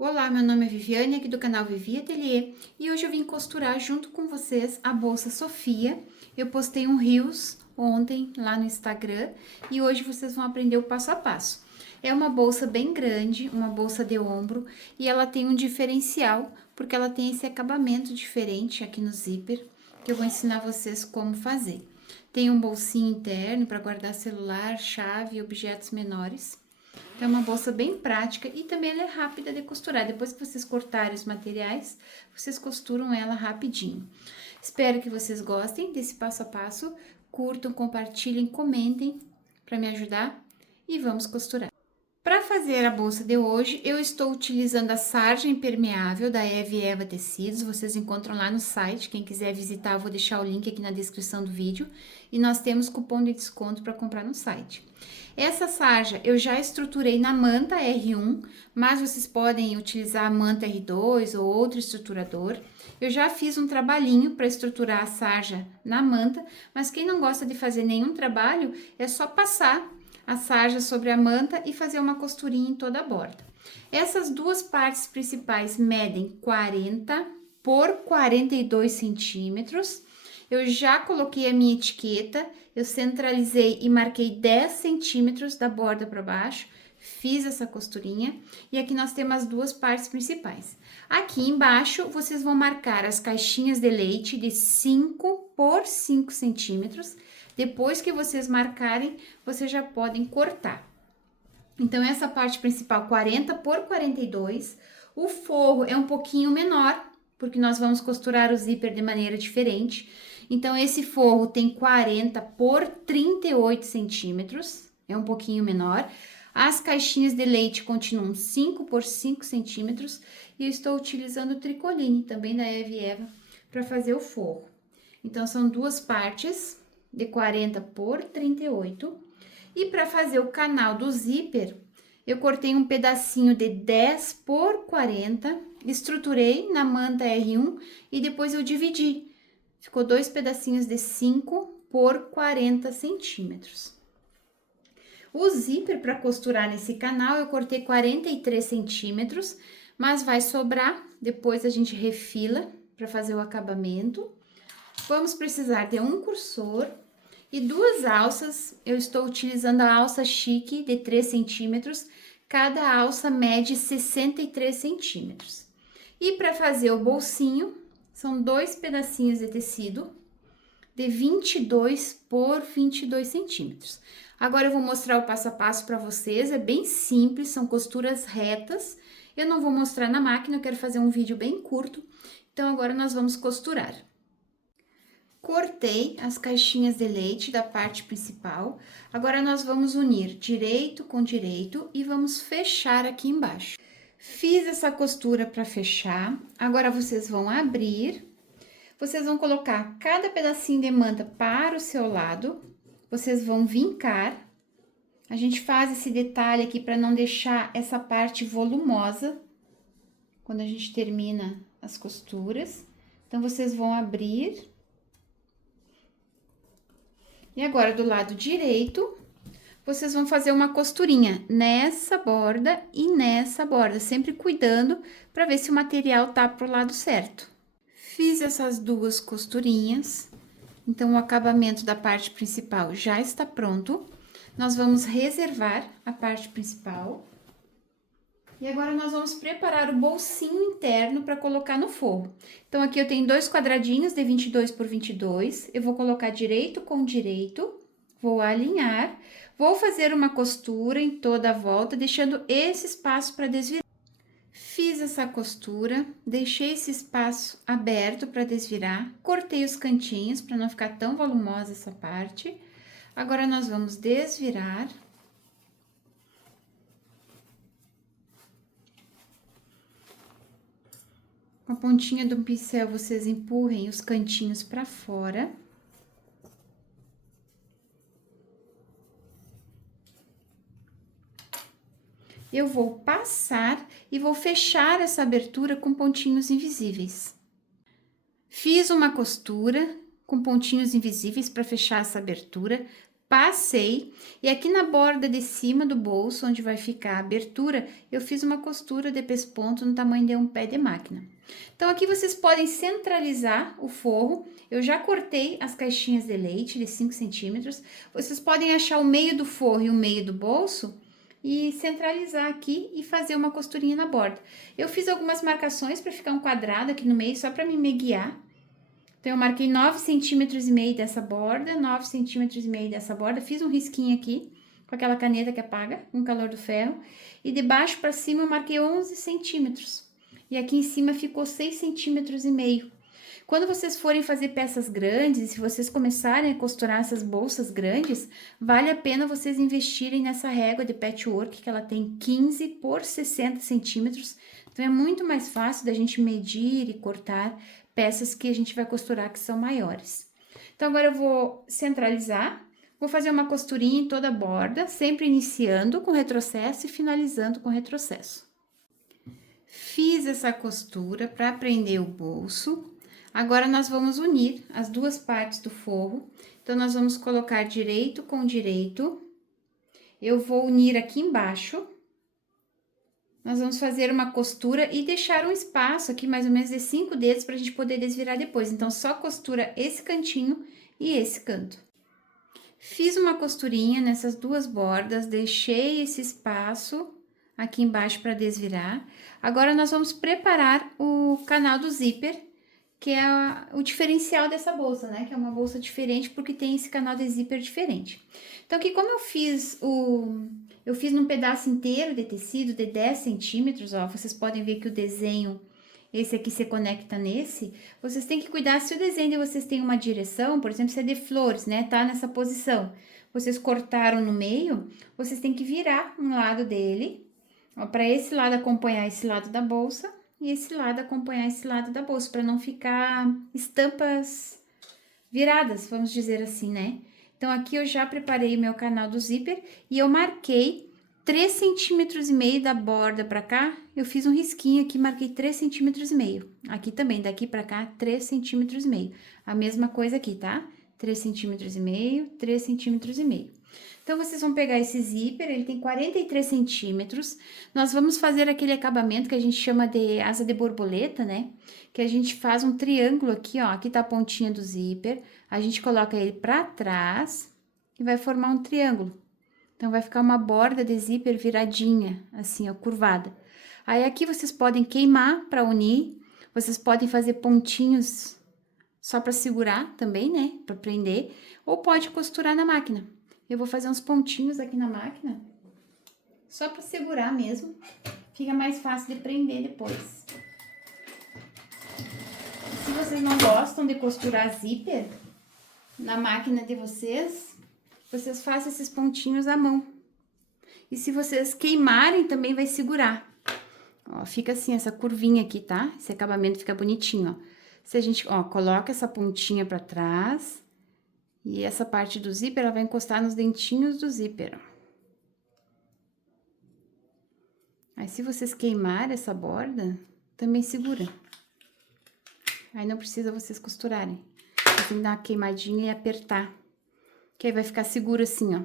Olá, meu nome é Viviane, aqui do canal Vivi Ateliê, e hoje eu vim costurar junto com vocês a bolsa Sofia. Eu postei um Reels ontem lá no Instagram e hoje vocês vão aprender o passo a passo. É uma bolsa bem grande, uma bolsa de ombro, e ela tem um diferencial, porque ela tem esse acabamento diferente aqui no zíper, que eu vou ensinar vocês como fazer. Tem um bolsinho interno para guardar celular, chave e objetos menores. É uma bolsa bem prática e também ela é rápida de costurar. Depois que vocês cortarem os materiais, vocês costuram ela rapidinho. Espero que vocês gostem desse passo a passo. Curtam, compartilhem, comentem para me ajudar e vamos costurar. Para fazer a bolsa de hoje, eu estou utilizando a sarja impermeável da Eve Eva Tecidos. Vocês encontram lá no site. Quem quiser visitar, eu vou deixar o link aqui na descrição do vídeo. E nós temos cupom de desconto para comprar no site. Essa sarja eu já estruturei na manta R1, mas vocês podem utilizar a manta R2 ou outro estruturador. Eu já fiz um trabalhinho para estruturar a sarja na manta, mas quem não gosta de fazer nenhum trabalho, é só passar a sarja sobre a manta e fazer uma costurinha em toda a borda. Essas duas partes principais medem 40 por 42 centímetros. Eu já coloquei a minha etiqueta, eu centralizei e marquei 10 centímetros da borda para baixo, fiz essa costurinha e aqui nós temos as duas partes principais. Aqui embaixo vocês vão marcar as caixinhas de leite de 5 por 5 centímetros. Depois que vocês marcarem, vocês já podem cortar. Então, essa parte principal 40 por 42, o forro é um pouquinho menor, porque nós vamos costurar o zíper de maneira diferente. Então, esse forro tem 40 por 38 centímetros, é um pouquinho menor. As caixinhas de leite continuam 5 por 5 centímetros e eu estou utilizando o tricoline, também da Eve Eva, para fazer o forro. Então, são duas partes de 40 por 38. E para fazer o canal do zíper, eu cortei um pedacinho de 10 por 40, estruturei na manta R1 e depois eu dividi. Ficou dois pedacinhos de 5 por 40 centímetros. O zíper para costurar nesse canal eu cortei 43 centímetros, mas vai sobrar, depois a gente refila para fazer o acabamento. Vamos precisar de um cursor e duas alças. Eu estou utilizando a alça chique de 3 centímetros, cada alça mede 63 centímetros. E para fazer o bolsinho, são dois pedacinhos de tecido de 22 por 22 centímetros. Agora eu vou mostrar o passo a passo para vocês, é bem simples, são costuras retas. Eu não vou mostrar na máquina, eu quero fazer um vídeo bem curto, então agora nós vamos costurar. Cortei as caixinhas de leite da parte principal, agora nós vamos unir direito com direito e vamos fechar aqui embaixo. Fiz essa costura para fechar, agora vocês vão abrir, vocês vão colocar cada pedacinho de manta para o seu lado, vocês vão vincar. A gente faz esse detalhe aqui para não deixar essa parte volumosa quando a gente termina as costuras. Então, vocês vão abrir. E agora, do lado direito, vocês vão fazer uma costurinha nessa borda e nessa borda, sempre cuidando para ver se o material tá pro lado certo. Fiz essas duas costurinhas, então o acabamento da parte principal já está pronto. Nós vamos reservar a parte principal. E agora nós vamos preparar o bolsinho interno para colocar no forro. Então, aqui eu tenho dois quadradinhos de 22 por 22, eu vou colocar direito com direito, vou alinhar, vou fazer uma costura em toda a volta, deixando esse espaço para desvirar. Fiz essa costura, deixei esse espaço aberto para desvirar, cortei os cantinhos para não ficar tão volumosa essa parte. Agora, nós vamos desvirar. Com a pontinha do pincel, vocês empurrem os cantinhos para fora. Eu vou passar e vou fechar essa abertura com pontinhos invisíveis. Fiz uma costura com pontinhos invisíveis para fechar essa abertura. Passei, e aqui na borda de cima do bolso, onde vai ficar a abertura, eu fiz uma costura de pesponto no tamanho de um pé de máquina. Então, aqui vocês podem centralizar o forro. Eu já cortei as caixinhas de leite de 5 centímetros. Vocês podem achar o meio do forro e o meio do bolso e centralizar aqui e fazer uma costurinha na borda. Eu fiz algumas marcações para ficar um quadrado aqui no meio, só para me guiar. Então, eu marquei 9 centímetros e meio dessa borda, 9 centímetros e meio dessa borda, fiz um risquinho aqui, com aquela caneta que apaga, com o calor do ferro, e de baixo para cima eu marquei 11 centímetros, e aqui em cima ficou 6 centímetros e meio. Quando vocês forem fazer peças grandes, se vocês começarem a costurar essas bolsas grandes, vale a pena vocês investirem nessa régua de patchwork, que ela tem 15 por 60 centímetros, então é muito mais fácil da gente medir e cortar peças que a gente vai costurar que são maiores. Então, agora eu vou centralizar, vou fazer uma costurinha em toda a borda, sempre iniciando com retrocesso e finalizando com retrocesso. Fiz essa costura para prender o bolso. Agora, nós vamos unir as duas partes do forro. Então, nós vamos colocar direito com direito. Eu vou unir aqui embaixo. Nós vamos fazer uma costura e deixar um espaço aqui, mais ou menos de 5 dedos, para a gente poder desvirar depois. Então, só costura esse cantinho e esse canto. Fiz uma costurinha nessas duas bordas, deixei esse espaço aqui embaixo para desvirar. Agora, nós vamos preparar o canal do zíper, que é o diferencial dessa bolsa, né? Que é uma bolsa diferente, porque tem esse canal de zíper diferente. Então, aqui como eu fiz num pedaço inteiro de tecido de 10 centímetros, ó, vocês podem ver que o desenho, esse aqui se conecta nesse, vocês têm que cuidar se o desenho de vocês tem uma direção, por exemplo, se é de flores, né, tá nessa posição, vocês cortaram no meio, vocês têm que virar um lado dele, ó, para esse lado acompanhar esse lado da bolsa, e esse lado acompanhar esse lado da bolsa, para não ficar estampas viradas, vamos dizer assim, né? Então, aqui eu já preparei o meu canal do zíper e eu marquei 3,5 centímetros da borda pra cá, eu fiz um risquinho aqui, marquei 3,5 centímetros. Aqui também, daqui pra cá, 3,5 centímetros. A mesma coisa aqui, tá? 3,5 centímetros, 3,5 centímetros. Então, vocês vão pegar esse zíper, ele tem 43 centímetros. Nós vamos fazer aquele acabamento que a gente chama de asa de borboleta, né? Que a gente faz um triângulo aqui, ó. Aqui tá a pontinha do zíper. A gente coloca ele pra trás e vai formar um triângulo. Então, vai ficar uma borda de zíper viradinha, assim, ó, curvada. Aí, aqui vocês podem queimar pra unir. Vocês podem fazer pontinhos só pra segurar também, né? Pra prender. Ou pode costurar na máquina. Eu vou fazer uns pontinhos aqui na máquina, só para segurar mesmo, fica mais fácil de prender depois. Se vocês não gostam de costurar zíper na máquina de vocês, vocês façam esses pontinhos à mão. E se vocês queimarem, também vai segurar. Ó, fica assim, essa curvinha aqui, tá? Esse acabamento fica bonitinho, ó. Se a gente, ó, coloca essa pontinha para trás... E essa parte do zíper, ela vai encostar nos dentinhos do zíper. Aí, se vocês queimarem essa borda, também segura. Aí, não precisa vocês costurarem. Vocês têm que dar uma queimadinha e apertar. Que aí vai ficar seguro assim, ó.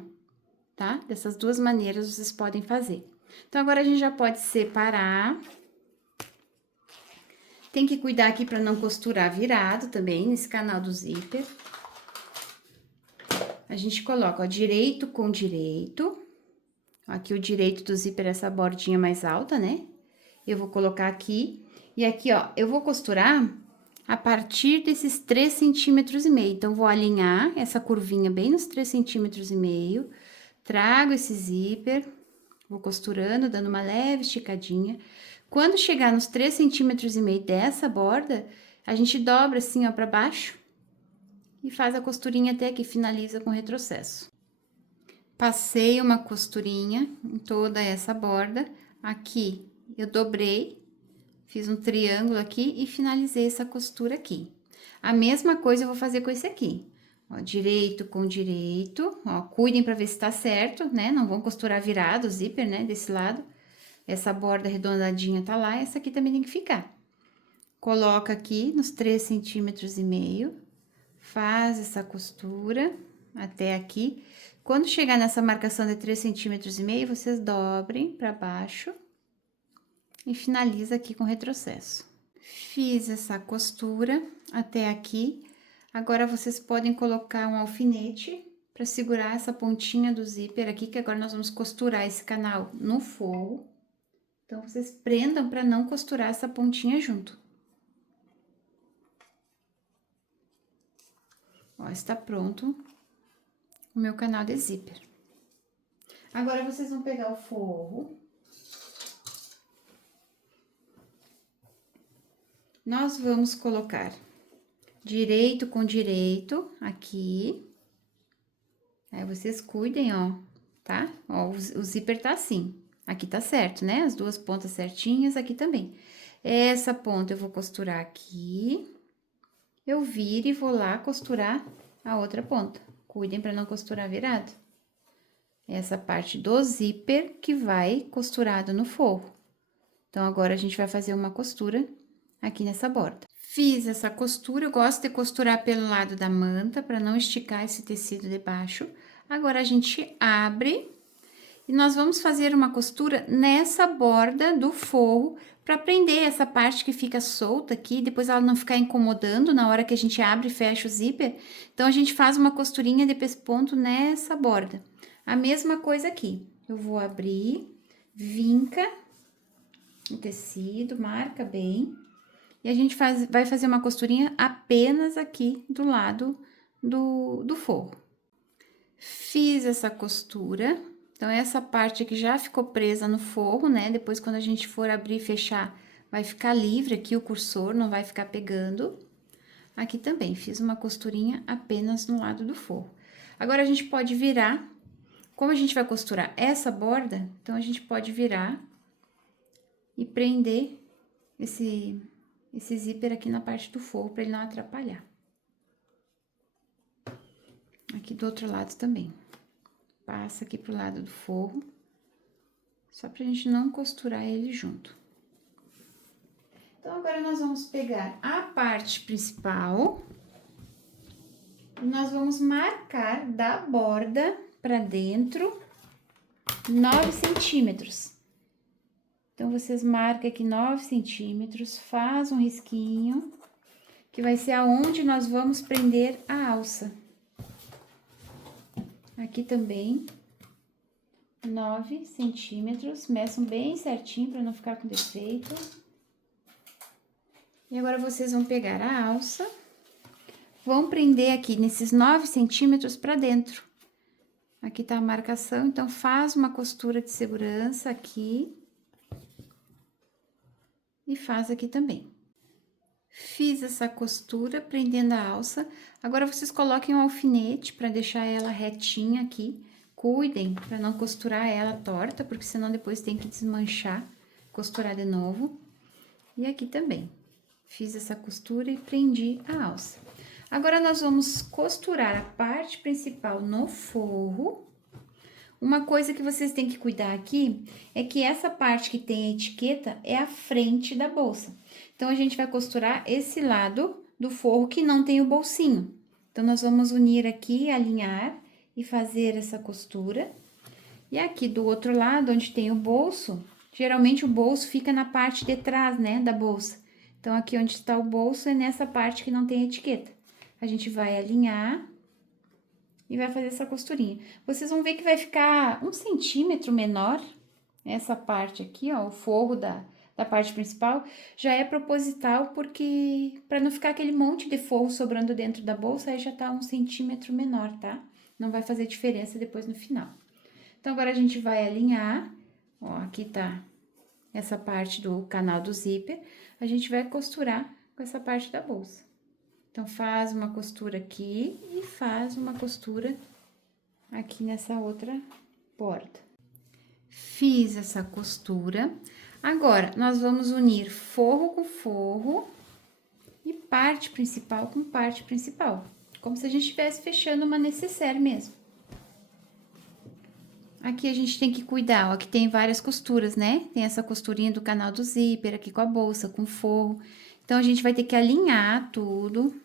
Tá? Dessas duas maneiras vocês podem fazer. Então, agora a gente já pode separar. Tem que cuidar aqui pra não costurar virado também, nesse canal do zíper. A gente coloca, ó, direito com direito. Aqui o direito do zíper é essa bordinha mais alta, né? Eu vou colocar aqui. E aqui, ó, eu vou costurar a partir desses 3,5 centímetros. Então, vou alinhar essa curvinha bem nos 3,5 centímetros. Trago esse zíper, vou costurando, dando uma leve esticadinha. Quando chegar nos 3,5 centímetros dessa borda, a gente dobra assim, ó, pra baixo. E faz a costurinha até que finaliza com retrocesso. Passei uma costurinha em toda essa borda. Aqui eu dobrei, fiz um triângulo aqui e finalizei essa costura aqui. A mesma coisa eu vou fazer com esse aqui. Ó, direito com direito, ó, cuidem para ver se tá certo, né? Não vão costurar virado o zíper, né? Desse lado. Essa borda arredondadinha tá lá, essa aqui também tem que ficar. Coloca aqui nos 3,5 centímetros. Faz essa costura até aqui. Quando chegar nessa marcação de 3,5 centímetros, vocês dobrem para baixo e finaliza aqui com retrocesso. Fiz essa costura até aqui. Agora, vocês podem colocar um alfinete para segurar essa pontinha do zíper aqui, que agora nós vamos costurar esse canal no forro. Então, vocês prendam para não costurar essa pontinha junto. Ó, está pronto o meu canal de zíper. Agora, vocês vão pegar o forro. Nós vamos colocar direito com direito aqui. Aí, vocês cuidem, ó, tá? Ó, o zíper tá assim. Aqui tá certo, né? As duas pontas certinhas, aqui também. Essa ponta eu vou costurar aqui. Eu viro e vou lá costurar a outra ponta. Cuidem para não costurar virado. Essa parte do zíper que vai costurado no forro. Então, agora a gente vai fazer uma costura aqui nessa borda. Fiz essa costura, eu gosto de costurar pelo lado da manta para não esticar esse tecido de baixo. Agora, a gente abre e nós vamos fazer uma costura nessa borda do forro para prender essa parte que fica solta aqui, depois ela não ficar incomodando na hora que a gente abre e fecha o zíper. Então, a gente faz uma costurinha de pesponto nessa borda. A mesma coisa aqui. Eu vou abrir, vinca o tecido, marca bem. E a gente vai fazer uma costurinha apenas aqui do lado do forro. Fiz essa costura. Então, essa parte aqui já ficou presa no forro, né? Depois, quando a gente for abrir e fechar, vai ficar livre aqui o cursor, não vai ficar pegando. Aqui também, fiz uma costurinha apenas no lado do forro. Agora, a gente pode virar. Como a gente vai costurar essa borda, então, a gente pode virar e prender esse zíper aqui na parte do forro, para ele não atrapalhar. Aqui do outro lado também. Passa aqui pro lado do forro, só pra gente não costurar ele junto. Então, agora nós vamos pegar a parte principal e nós vamos marcar da borda pra dentro 9 centímetros. Então, vocês marcam aqui 9 centímetros, faz um risquinho, que vai ser aonde nós vamos prender a alça. Aqui também, 9 centímetros, meçam bem certinho para não ficar com defeito. E agora, vocês vão pegar a alça, vão prender aqui nesses 9 centímetros para dentro. Aqui tá a marcação, então, faz uma costura de segurança aqui. E faz aqui também. Fiz essa costura prendendo a alça. Agora, vocês coloquem um alfinete para deixar ela retinha aqui. Cuidem para não costurar ela torta, porque senão depois tem que desmanchar, costurar de novo. E aqui também. Fiz essa costura e prendi a alça. Agora, nós vamos costurar a parte principal no forro. Uma coisa que vocês têm que cuidar aqui é que essa parte que tem a etiqueta é a frente da bolsa. Então, a gente vai costurar esse lado do forro que não tem o bolsinho. Então, nós vamos unir aqui, alinhar e fazer essa costura. E aqui do outro lado, onde tem o bolso, geralmente o bolso fica na parte de trás, né, da bolsa. Então, aqui onde está o bolso é nessa parte que não tem etiqueta. A gente vai alinhar e vai fazer essa costurinha. Vocês vão ver que vai ficar 1 centímetro menor, essa parte aqui, ó, o forro da parte principal, já é proposital, porque para não ficar aquele monte de forro sobrando dentro da bolsa, aí já tá 1 centímetro menor, tá? Não vai fazer diferença depois no final. Então, agora a gente vai alinhar, ó, aqui tá essa parte do canal do zíper, a gente vai costurar com essa parte da bolsa. Então, faz uma costura aqui e faz uma costura aqui nessa outra borda. Fiz essa costura. Agora, nós vamos unir forro com forro e parte principal com parte principal. Como se a gente estivesse fechando uma nécessaire mesmo. Aqui a gente tem que cuidar, ó, que tem várias costuras, né? Tem essa costurinha do canal do zíper aqui com a bolsa, com forro. Então, a gente vai ter que alinhar tudo.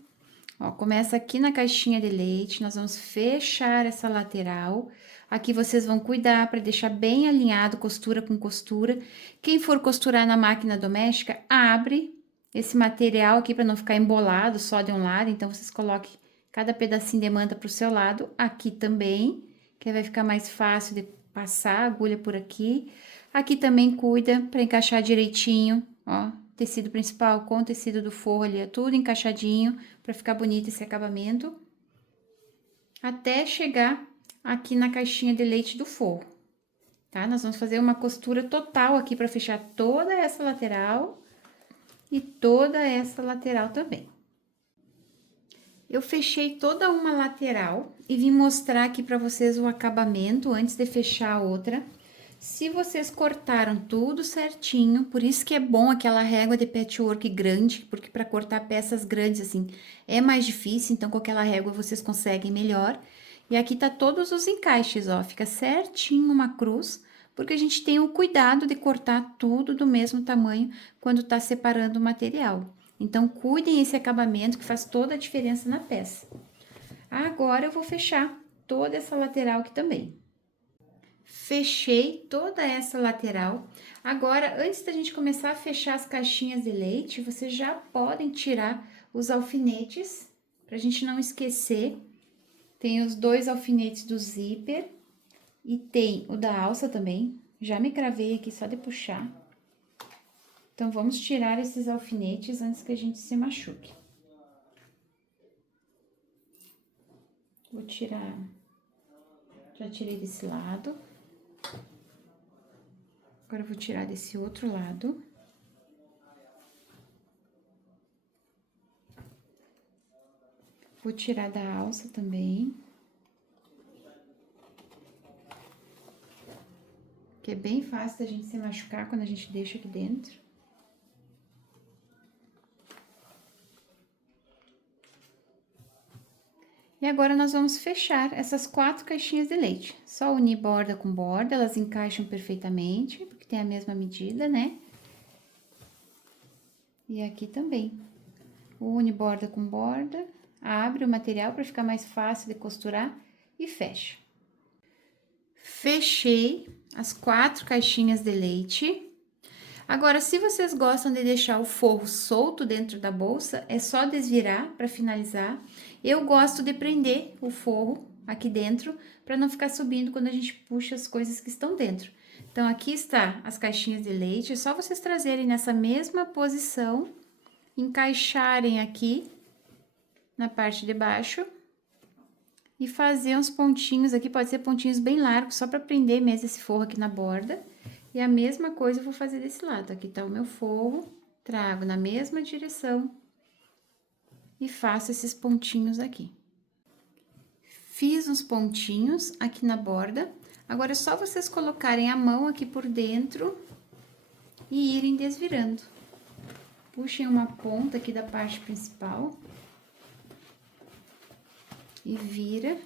Ó, começa aqui na caixinha de leite, nós vamos fechar essa lateral. Aqui vocês vão cuidar para deixar bem alinhado costura com costura. Quem for costurar na máquina doméstica, abre esse material aqui para não ficar embolado só de um lado. Então, vocês coloquem cada pedacinho de manta pro seu lado, aqui também, que vai ficar mais fácil de passar a agulha por aqui. Aqui também cuida para encaixar direitinho, ó, tecido principal com tecido do forro ali, é tudo encaixadinho, para ficar bonito esse acabamento. Até chegar aqui na caixinha de leite do forro, tá? Nós vamos fazer uma costura total aqui para fechar toda essa lateral e toda essa lateral também. Eu fechei toda uma lateral e vim mostrar aqui para vocês o acabamento antes de fechar a outra. Se vocês cortaram tudo certinho, por isso que é bom aquela régua de patchwork grande, porque para cortar peças grandes assim é mais difícil, então com aquela régua vocês conseguem melhor. E aqui tá todos os encaixes, ó, fica certinho uma cruz, porque a gente tem o cuidado de cortar tudo do mesmo tamanho quando tá separando o material. Então, cuidem esse acabamento que faz toda a diferença na peça. Agora, eu vou fechar toda essa lateral aqui também. Fechei toda essa lateral. Agora, antes da gente começar a fechar as caixinhas de leite, vocês já podem tirar os alfinetes, pra gente não esquecer. Tem os 2 alfinetes do zíper e tem o da alça também. Já me cravei aqui só de puxar. Então, vamos tirar esses alfinetes antes que a gente se machuque. Vou tirar, já tirei desse lado. Agora, eu vou tirar desse outro lado. Vou tirar da alça também. Que é bem fácil da gente se machucar quando a gente deixa aqui dentro. E agora, nós vamos fechar essas 4 caixinhas de leite. Só unir borda com borda, elas encaixam perfeitamente, porque tem a mesma medida, né? E aqui também. Une borda com borda, abre o material para ficar mais fácil de costurar e fecha. Fechei as 4 caixinhas de leite. Agora, se vocês gostam de deixar o forro solto dentro da bolsa, é só desvirar para finalizar. Eu gosto de prender o forro aqui dentro, para não ficar subindo quando a gente puxa as coisas que estão dentro. Então, aqui está as caixinhas de leite, é só vocês trazerem nessa mesma posição, encaixarem aqui na parte de baixo e fazer uns pontinhos aqui, pode ser pontinhos bem largos, só para prender mesmo esse forro aqui na borda. E a mesma coisa eu vou fazer desse lado. Aqui tá o meu forro, trago na mesma direção e faço esses pontinhos aqui. Fiz uns pontinhos aqui na borda. Agora, é só vocês colocarem a mão aqui por dentro e irem desvirando. Puxem uma ponta aqui da parte principal e vira.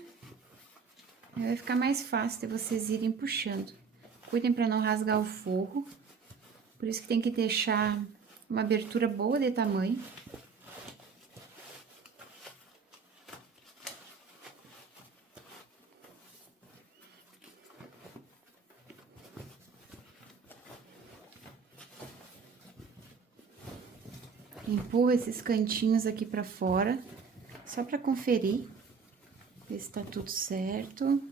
Aí vai ficar mais fácil de vocês irem puxando. Cuidem para não rasgar o forro, por isso que tem que deixar uma abertura boa de tamanho. Empurro esses cantinhos aqui para fora, só para conferir, ver se tá tudo certo.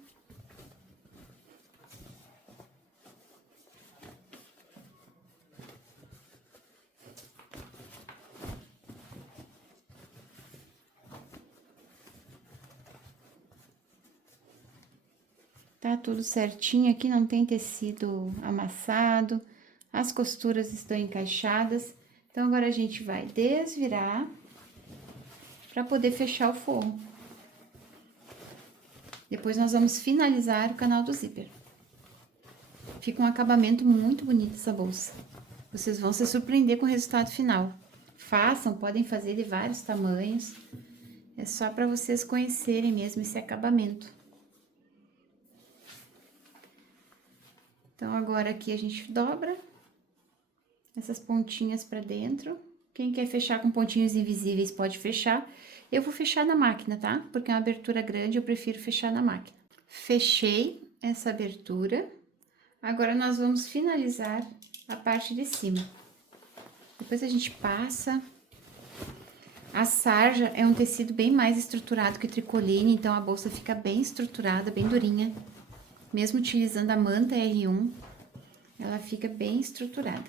Tá tudo certinho aqui, não tem tecido amassado, as costuras estão encaixadas. Então, agora a gente vai desvirar para poder fechar o forro. Depois, nós vamos finalizar o canal do zíper. Fica um acabamento muito bonito essa bolsa. Vocês vão se surpreender com o resultado final. Façam, podem fazer de vários tamanhos. É só para vocês conhecerem mesmo esse acabamento. Então, agora aqui a gente dobra essas pontinhas para dentro. Quem quer fechar com pontinhos invisíveis pode fechar. Eu vou fechar na máquina, tá? Porque é uma abertura grande, eu prefiro fechar na máquina. Fechei essa abertura. Agora, nós vamos finalizar a parte de cima. Depois a gente passa. A sarja é um tecido bem mais estruturado que o tricoline, então a bolsa fica bem estruturada, bem durinha. Mesmo utilizando a manta R1, ela fica bem estruturada.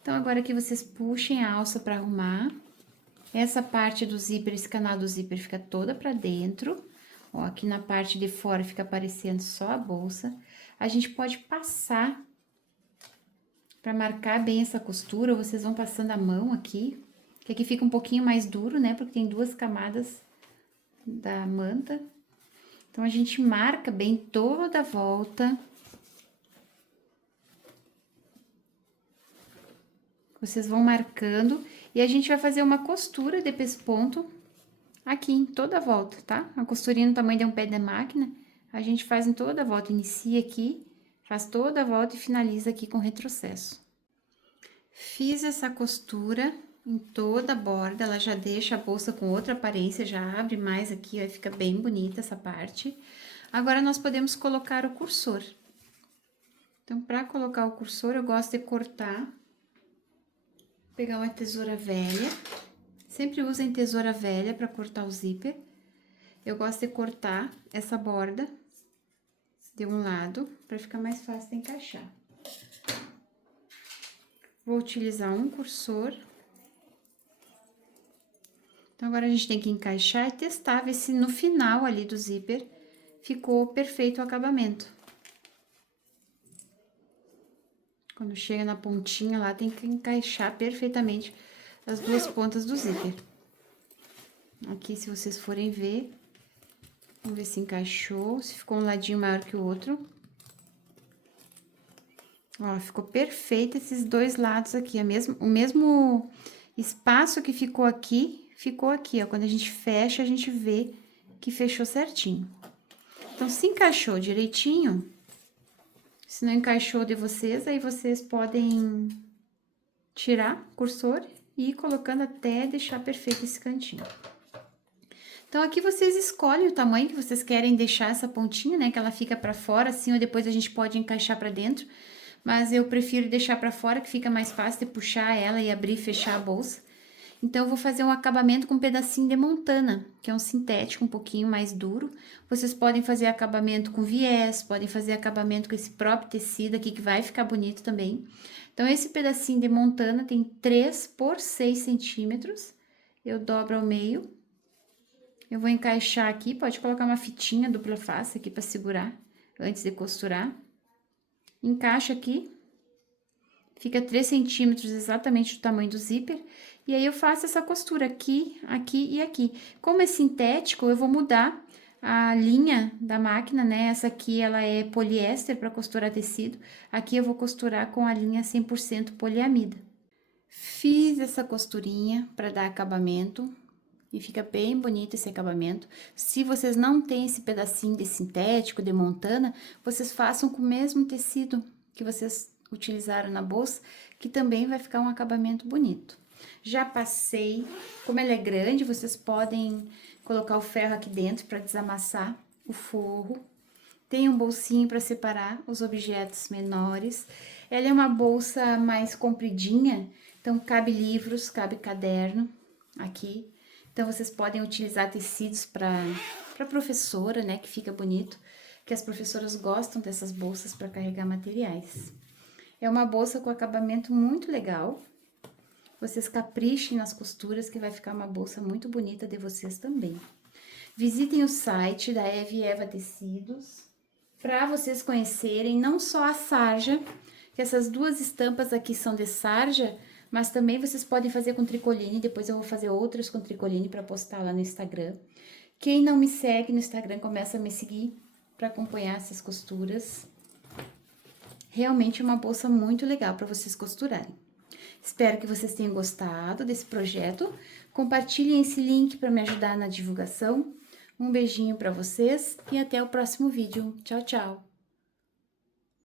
Então, agora que vocês puxem a alça para arrumar, essa parte do zíper, esse canal do zíper fica toda para dentro. Ó, aqui na parte de fora fica aparecendo só a bolsa. A gente pode passar para marcar bem essa costura, vocês vão passando a mão aqui, que aqui fica um pouquinho mais duro, né? Porque tem 2 camadas da manta. Então, a gente marca bem toda a volta. Vocês vão marcando e a gente vai fazer uma costura de pesponto aqui em toda a volta, tá? A costurinha no tamanho de um pé de máquina, a gente faz em toda a volta, inicia aqui, faz toda a volta e finaliza aqui com retrocesso. Fiz essa costura em toda a borda, ela já deixa a bolsa com outra aparência, já abre mais aqui, ó, fica bem bonita essa parte. Agora, nós podemos colocar o cursor. Então, para colocar o cursor, eu gosto de cortar, pegar uma tesoura velha, sempre usem tesoura velha para cortar o zíper. Eu gosto de cortar essa borda de um lado, para ficar mais fácil de encaixar. Vou utilizar um cursor. Então, agora a gente tem que encaixar e testar, ver se no final ali do zíper ficou perfeito o acabamento. Quando chega na pontinha lá, tem que encaixar perfeitamente as 2 pontas do zíper. Aqui, se vocês forem ver, vamos ver se encaixou, se ficou um ladinho maior que o outro. Ó, ficou perfeito esses 2 lados aqui, o mesmo espaço que ficou aqui, ó. Quando a gente fecha, a gente vê que fechou certinho. Então, se encaixou direitinho, se não encaixou de vocês, aí vocês podem tirar o cursor e ir colocando até deixar perfeito esse cantinho. Então, aqui vocês escolhem o tamanho que vocês querem deixar essa pontinha, né? Que ela fica pra fora, assim, ou depois a gente pode encaixar pra dentro. Mas eu prefiro deixar pra fora, que fica mais fácil de puxar ela e abrir e fechar a bolsa. Então, eu vou fazer um acabamento com um pedacinho de montana, que é um sintético um pouquinho mais duro. Vocês podem fazer acabamento com viés, podem fazer acabamento com esse próprio tecido aqui, que vai ficar bonito também. Então, esse pedacinho de montana tem 3 por 6 centímetros. Eu dobro ao meio. Eu vou encaixar aqui, pode colocar uma fitinha dupla face aqui para segurar, antes de costurar. Encaixa aqui. Fica 3 centímetros exatamente do tamanho do zíper. E aí, eu faço essa costura aqui, aqui e aqui. Como é sintético, eu vou mudar a linha da máquina, né? Essa aqui, ela é poliéster para costurar tecido. Aqui, eu vou costurar com a linha 100% poliamida. Fiz essa costurinha para dar acabamento. E fica bem bonito esse acabamento. Se vocês não têm esse pedacinho de sintético, de montana, vocês façam com o mesmo tecido que vocês utilizaram na bolsa, que também vai ficar um acabamento bonito. Já passei, como ela é grande, vocês podem colocar o ferro aqui dentro para desamassar o forro. Tem um bolsinho para separar os objetos menores. Ela é uma bolsa mais compridinha, então cabe livros, cabe caderno aqui. Então, vocês podem utilizar tecidos para professora, né, que fica bonito, que as professoras gostam dessas bolsas para carregar materiais. É uma bolsa com acabamento muito legal. Vocês caprichem nas costuras, que vai ficar uma bolsa muito bonita de vocês também. Visitem o site da Eve Eva Tecidos, para vocês conhecerem não só a sarja, que essas 2 estampas aqui são de sarja, mas também vocês podem fazer com tricoline. Depois eu vou fazer outras com tricoline para postar lá no Instagram. Quem não me segue no Instagram, começa a me seguir para acompanhar essas costuras. Realmente é uma bolsa muito legal para vocês costurarem. Espero que vocês tenham gostado desse projeto. Compartilhem esse link para me ajudar na divulgação. Um beijinho para vocês e até o próximo vídeo. Tchau, tchau!